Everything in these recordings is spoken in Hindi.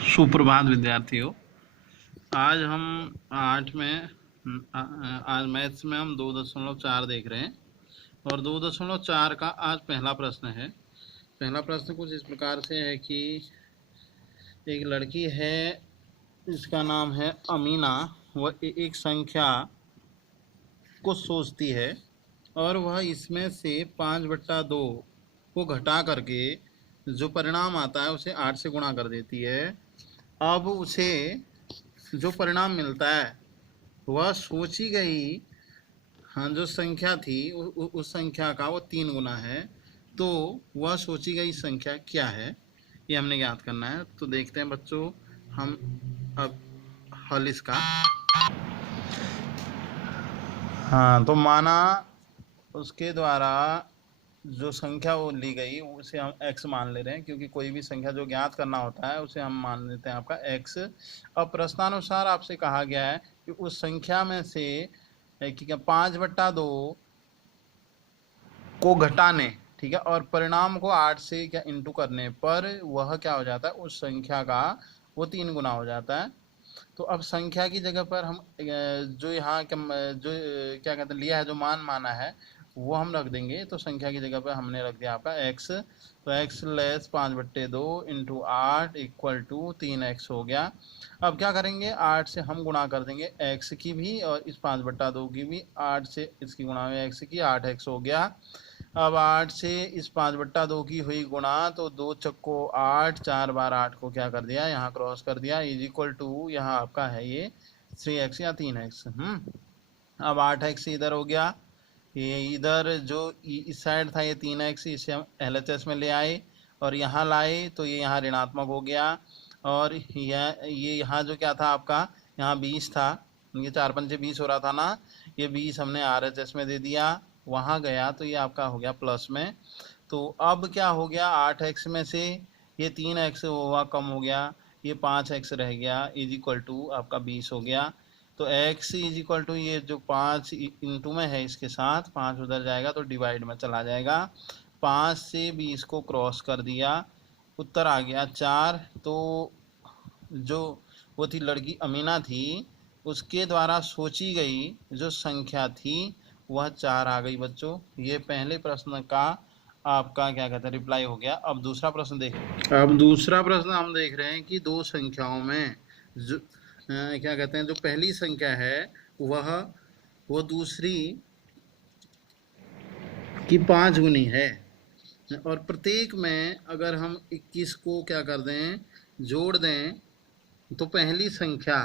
सुप्रभात विद्यार्थियों। आज हम आज मैथ्स में हम 2.4 देख रहे हैं और 2.4 का आज पहला प्रश्न है। पहला प्रश्न कुछ इस प्रकार से है कि एक लड़की है, इसका नाम है अमीना। वह एक संख्या को सोचती है और वह इसमें से 5/2 को घटा करके जो परिणाम आता है उसे 8 से गुणा कर देती है। अब उसे जो परिणाम मिलता है वह सोची गई जो संख्या थी उस संख्या का वो 3 गुना है। तो वह सोची गई संख्या क्या है, ये हमने ज्ञात करना है। तो देखते हैं बच्चों हम अब हल इसका। हाँ, तो माना उसके द्वारा जो संख्या वो ली गई उसे हम x मान ले रहे हैं, क्योंकि कोई भी संख्या जो ज्ञात करना होता है उसे हम मान लेते हैं आपका x। अब प्रश्नानुसार आपसे कहा गया है कि उस संख्या में से 5/2 को घटाने, ठीक है, और परिणाम को 8 से क्या इंटू करने पर वह क्या हो जाता है, उस संख्या का वो 3 गुना हो जाता है। तो अब संख्या की जगह पर हम जो यहाँ जो क्या कहते हैं लिया है, जो मान माना है वो हम रख देंगे। तो संख्या की जगह पर हमने रख दिया आपका x। तो x less 5/2 into 8 equal to 3x हो गया। अब क्या करेंगे, 8 से हम गुणा कर देंगे x की भी और इस 5/2 की भी। 8 से इसकी गुणा हुई x की, 8x हो गया। अब 8 से इस 5/2 की हुई गुणा, तो 2 चक्को 8, 4 बार 8 को क्या कर दिया, यहाँ क्रॉस कर दिया, इज इक्वल टू यहाँ आपका है ये 3x या 3x। अब 8x इधर हो गया, ये इधर जो इस साइड था ये 3x, इसे हम LHS में ले आए और यहाँ लाए तो ये यहाँ ऋणात्मक हो गया। और ये यहाँ जो क्या था आपका, यहाँ 20 था, ये 4 पंचे 20 हो रहा था ना, ये 20 हमने RHS में दे दिया, वहाँ गया तो ये आपका हो गया प्लस में। तो अब क्या हो गया, 8x में से ये 3x हुआ कम हो गया, ये 5x रह गया, इज इक्वल टू आपका 20 हो गया। तो x इज इक्वल टू ये जो 5 इंटू में है इसके साथ 5 उधर जाएगा तो डिवाइड में चला जाएगा। 5 से 20 को क्रॉस कर दिया, उत्तर आ गया 4। तो जो वो थी लड़की अमीना थी, उसके द्वारा सोची गई जो संख्या थी वह 4 आ गई बच्चों। ये पहले प्रश्न का आपका क्या कहते हैं रिप्लाई हो गया। अब दूसरा प्रश्न हम देख रहे हैं कि दो संख्याओं में जो क्या कहते हैं, जो पहली संख्या है वो दूसरी की 5 गुनी है और प्रत्येक में अगर हम 21 को क्या कर दें, जोड़ दें, तो पहली संख्या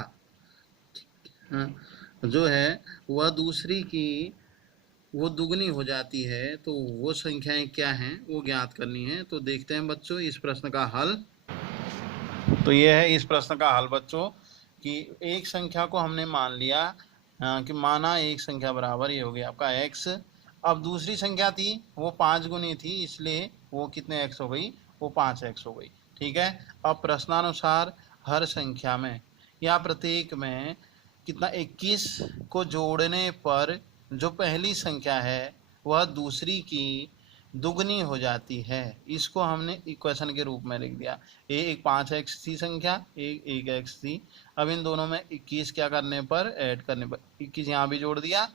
जो है वह दूसरी की वो दुगनी हो जाती है। तो वो संख्याएं क्या हैं वो ज्ञात करनी है। तो देखते हैं बच्चों इस प्रश्न का हल। तो ये है इस प्रश्न का हल बच्चों, कि एक संख्या को हमने मान लिया कि माना एक संख्या बराबर ये हो गया आपका x। अब दूसरी संख्या थी वो 5 गुनी थी, इसलिए वो कितने x हो गई, वो 5x हो गई। ठीक है। अब प्रश्नानुसार हर संख्या में या प्रत्येक में कितना 21 को जोड़ने पर जो पहली संख्या है वह दूसरी की दुगनी हो जाती है। इसको हमने इक्वेशन के रूप में लिख दिया। एक 5x थी संख्या, एक x थी। अब इन दोनों में 21 क्या करने पर, ऐड करने पर 21 यहाँ भी जोड़ दिया,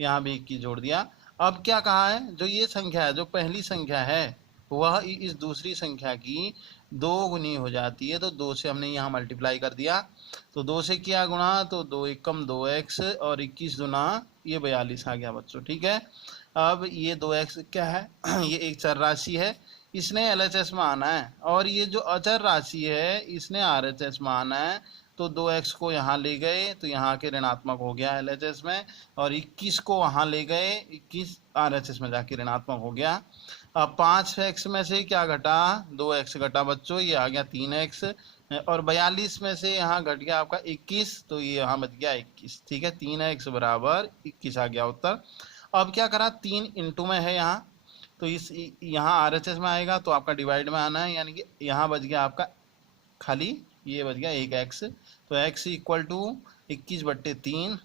यहाँ भी 21 जोड़ दिया। अब क्या कहा है, जो ये संख्या है, जो पहली संख्या है वह इस दूसरी संख्या की 2 गुनी हो जाती है। तो 2 से हमने यहाँ मल्टीप्लाई कर दिया, तो 2 से किया गुणा, तो 2 एकम 2x और 21 गुना ये 42 आ गया बच्चों। ठीक है। अब ये 2x क्या है ये एक चर राशि है, इसने LHS में आना है, और ये जो अचर राशि है इसने RHS में आना है। तो 2x को यहाँ ले गए तो यहाँ के ऋणात्मक हो गया LHS में, और 21 को वहाँ ले गए, 21 RHS में जाके ऋणात्मक हो गया। अब 5x में से क्या घटा, 2x घटा बच्चों, ये आ गया 3x, और 42 में से यहाँ घट गया आपका 21, तो ये यहाँ बच गया 21। ठीक है, 3x बराबर 21 आ गया उत्तर। अब क्या करा, 3 इंटू में है यहाँ, तो इस यहाँ RHS में आएगा तो आपका डिवाइड में आना है, यानी कि यहाँ बच गया आपका खाली ये बच गया 1x। तो x इक्वल टू 21/3,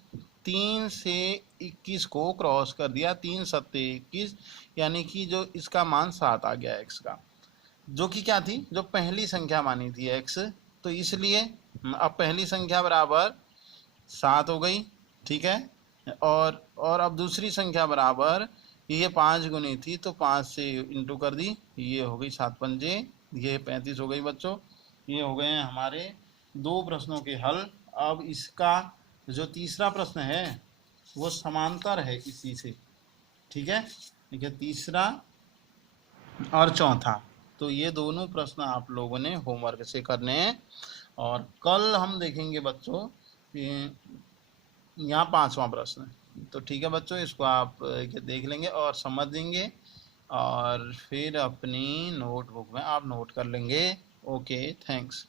3 से 21 को क्रॉस कर दिया, 3 सत्ते 21, यानी कि जो इसका मान 7 आ गया x का, जो कि क्या थी, जो पहली संख्या मानी थी x, तो इसलिए अब पहली संख्या बराबर 7 हो गई, ठीक है। और अब दूसरी संख्या बराबर, ये 5 गुनी थी तो 5 से इंटू कर दी, ये हो गई 7 पंजे, ये 35 हो गई बच्चों। ये हो गए हैं हमारे 2 प्रश्नों के हल। अब इसका जो तीसरा प्रश्न है वो समांतर है इसी से, ठीक है। देखिए तीसरा और चौथा, तो ये दोनों प्रश्न आप लोगों ने होमवर्क से करने हैं। और कल हम देखेंगे बच्चों यहाँ 5वां प्रश्न, तो ठीक है बच्चों, इसको आप देख लेंगे और समझ लेंगे और फिर अपनी नोटबुक में आप नोट कर लेंगे। Okay, thanks.